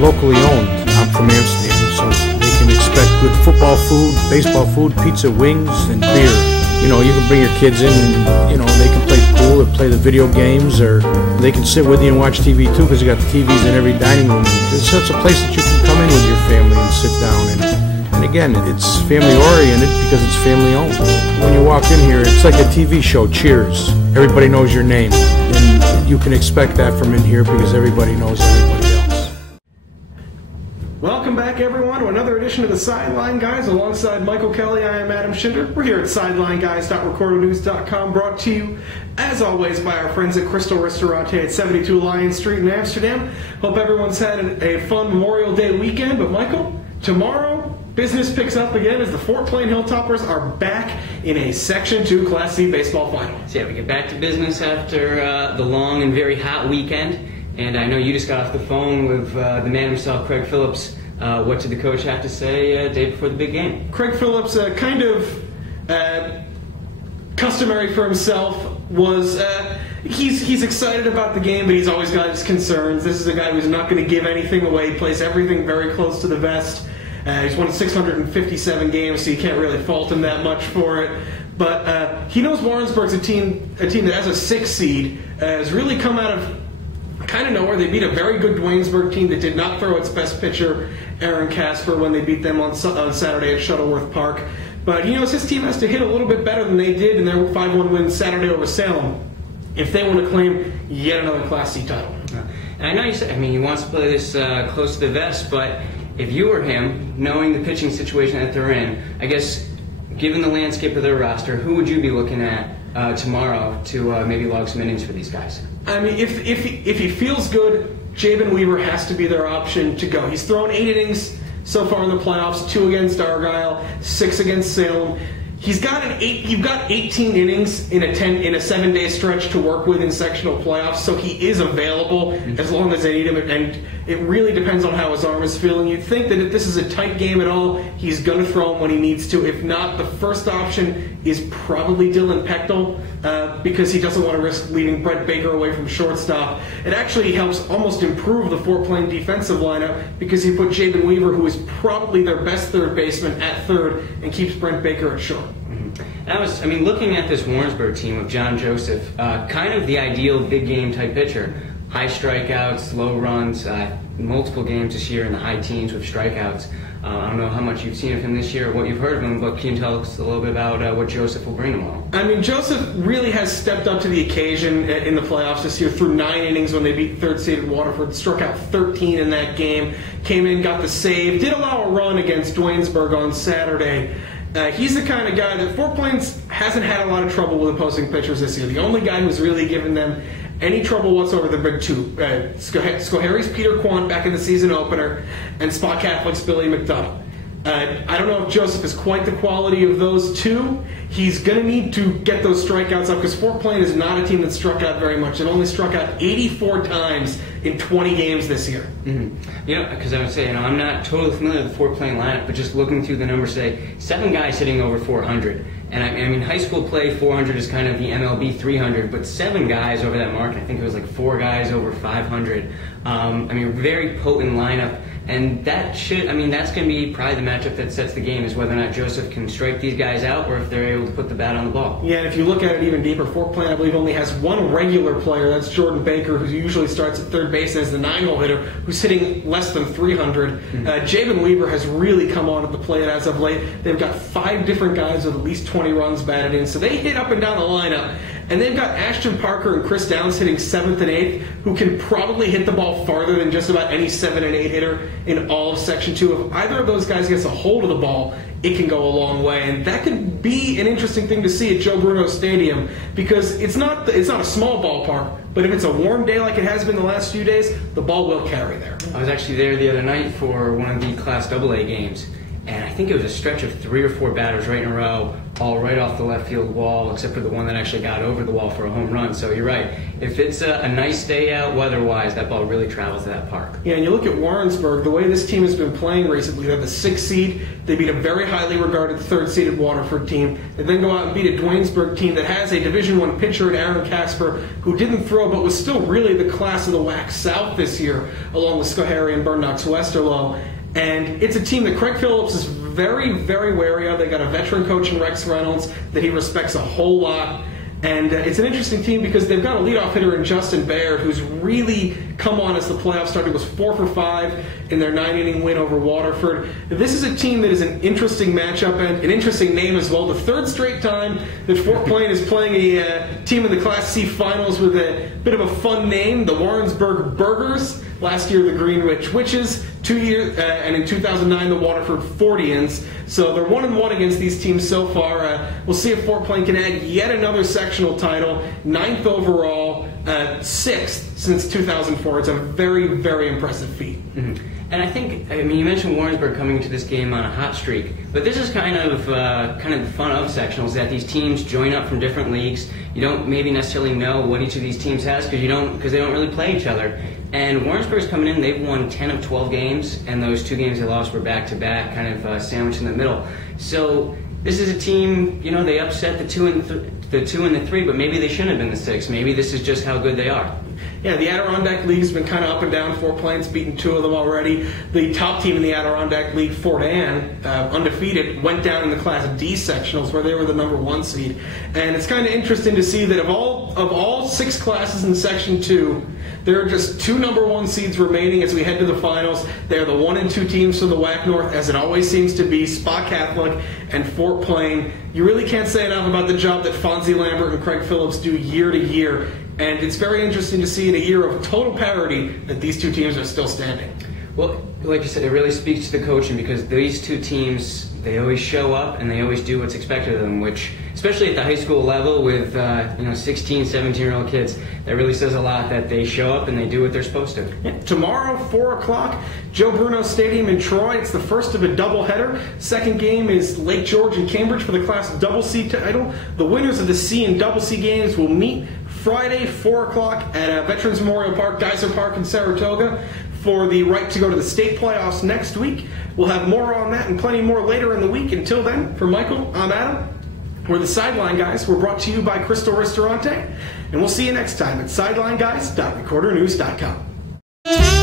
locally owned. I'm from Amsterdam, so they can expect good football food, baseball food, pizza, wings, and beer. You know, you can bring your kids in, you know, they can play pool or play the video games, or they can sit with you and watch TV too, because you got the TVs in every dining room. It's such a place that you can come in with your family and sit down. And again, it's family oriented because it's family owned. When you walk in here, it's like a TV show, Cheers. Everybody knows your name, and you can expect that from in here because everybody knows everybody else. Welcome back, everyone, to another edition of the Sideline Guys. Alongside Michael Kelly, I am Adam Schinder. We're here at SidelineGuys.recordernews.com, brought to you, as always, by our friends at Crystal Ristorante at 72 Lion Street in Amsterdam. Hope everyone's had a fun Memorial Day weekend. But, Michael, tomorrow, business picks up again as the Fort Plain Hilltoppers are back in a Section 2 Class C baseball final. So yeah, we get back to business after the long and very hot weekend. And I know you just got off the phone with the man himself, Craig Phillips. What did the coach have to say day before the big game? Craig Phillips, kind of customary for himself, was he's excited about the game, but he's always got his concerns. This is a guy who's not going to give anything away. He plays everything very close to the vest. He's won 657 games, so you can't really fault him that much for it. But he knows Warrensburg's a team that has a 6 seed, has really come out of kind of nowhere. They beat a very good Dwaynesburg team that did not throw its best pitcher, Aaron Casper, when they beat them on Saturday at Shuttleworth Park. But he knows his team has to hit a little bit better than they did in their 5-1 win Saturday over Salem if they want to claim yet another Class C title. And I know you said, he wants to play this close to the vest, but if you were him, knowing the pitching situation that they're in, I guess, given the landscape of their roster, who would you be looking at tomorrow to maybe log some innings for these guys? If he feels good, Jabin Weaver has to be their option to go. He's thrown 8 innings so far in the playoffs, 2 against Argyle, 6 against Salem. You've got 18 innings in a 7-day stretch to work with in sectional playoffs, so he is available as long as they need him, and it really depends on how his arm is feeling. You'd think that if this is a tight game at all, he's going to throw him when he needs to. If not, the first option is probably Dylan Pechtel, because he doesn't want to risk leaving Brett Baker away from shortstop. It actually helps almost improve the Fort Plain defensive lineup because he put Jabin Weaver, who is probably their best third baseman, at third and keeps Brent Baker at short. And looking at this Warrensburg team of John Joseph, kind of the ideal big game type pitcher. High strikeouts, low runs, multiple games this year in the high teens with strikeouts. I don't know how much you've seen of him this year or what you've heard of him, but can you tell us a little bit about what Joseph will bring tomorrow? Joseph really has stepped up to the occasion in the playoffs this year through 9 innings when they beat third-seeded Waterford, struck out 13 in that game, came in, got the save, did allow a run against Dwaynesburg on Saturday. He's the kind of guy that Fort Plains hasn't had a lot of trouble with opposing pitchers this year. The only guy who's really given them any trouble whatsoever, the big two. Schohary's Peter Quant back in the season opener, and Spot Catholic's Billy McDonough. I don't know if Joseph is quite the quality of those two. He's going to need to get those strikeouts up because Fort Plain is not a team that struck out very much. It only struck out 84 times in 20 games this year. Because I would say, I'm not totally familiar with the Fort Plain lineup, but just looking through the numbers today, 7 guys hitting over 400. And high school play, 400 is kind of the MLB 300, but 7 guys over that mark. I think it was like 4 guys over 500. Very potent lineup. And that that's going to be probably the matchup that sets the game, is whether or not Joseph can strike these guys out or if they're able to put the bat on the ball. Yeah, and if you look at it even deeper, Fort Plain, I believe, only has 1 regular player. That's Jordan Baker, who usually starts at third base as the 9-hole hitter, who's hitting less than 300. Jabin Weaver has really come on at the plate as of late. They've got 5 different guys with at least 20 runs batted in, so they hit up and down the lineup. And they've got Ashton Parker and Chris Downs hitting 7th and 8th, who can probably hit the ball farther than just about any 7 and 8 hitter in all of Section 2. If either of those guys gets a hold of the ball, it can go a long way. And that could be an interesting thing to see at Joe Bruno Stadium, because it's not a small ballpark, but if it's a warm day like it has been the last few days, the ball will carry there. I was actually there the other night for one of the Class AA games. And I think it was a stretch of 3 or 4 batters right in a row, all right off the left field wall, except for the one that actually got over the wall for a home run. So you're right. If it's a nice day out weather-wise, that ball really travels to that park. Yeah, and you look at Warrensburg, the way this team has been playing recently, they're the 6th seed. They beat a very highly regarded 3rd-seeded Waterford team. They then go out and beat a Duanesburg team that has a Division I pitcher in Aaron Casper, who didn't throw but was still really the class of the WAC South this year, along with Schoharie and Burn Knox Westerlo. And it's a team that Craig Phillips is very, very wary of. They got a veteran coach in Rex Reynolds that he respects a whole lot. And it's an interesting team because they've got a leadoff hitter in Justin Baird, who's really come on as the playoffs started. Was 4 for 5 in their 9-inning win over Waterford. This is a team that is an interesting matchup and an interesting name as well. The 3rd straight time that Fort Plain is playing a team in the Class C finals with a bit of a fun name, the Warrensburg Burgers. Last year, the Greenwich Witches. 2 years, and in 2009, the Waterford Fortians. So they're 1-1 against these teams so far. We'll see if Fort Plain can add yet another sectional title, 9th overall, 6th since 2004. It's a very, very impressive feat. Mm-hmm. And I think, I mean, you mentioned Warrensburg coming into this game on a hot streak, but this is kind of the fun of sectionals, that these teams join up from different leagues. You don't maybe necessarily know what each of these teams has because they don't really play each other. And Warrensburg's coming in, they've won 10 of 12 games, and those 2 games they lost were back-to-back, kind of sandwiched in the middle. So this is a team, you know, they upset the 2 and the 3, but maybe they shouldn't have been the 6. Maybe this is just how good they are. Yeah, the Adirondack League's been kind of up and down. Fort Plain's beaten 2 of them already. The top team in the Adirondack League, Fort Anne, undefeated, went down in the Class D sectionals where they were the number 1 seed. And it's kind of interesting to see that of all 6 classes in Section 2, there are just 2 number 1 seeds remaining as we head to the finals. They're the 1 and 2 teams from the WAC North, as it always seems to be, Spa Catholic and Fort Plain. You really can't say enough about the job that Fonzie Lambert and Craig Phillips do year to year. And it's very interesting to see in a year of total parity that these 2 teams are still standing. Well, like you said, it really speaks to the coaching because these 2 teams, they always show up and they always do what's expected of them, which, especially at the high school level with 16, 17-year-old kids, that really says a lot that they show up and they do what they're supposed to. Yeah. Tomorrow, 4 o'clock, Joe Bruno Stadium in Troy. It's the first of a doubleheader. Second game is Lake George and Cambridge for the Class Double C title. The winners of the C and Double C games will meet Friday, 4 o'clock at Veterans Memorial Park, Geyser Park in Saratoga for the right to go to the state playoffs next week. We'll have more on that and plenty more later in the week. Until then, for Michael, I'm Adam. We're the Sideline Guys. We're brought to you by Crystal Ristorante. And we'll see you next time at sidelineguys.recordernews.com.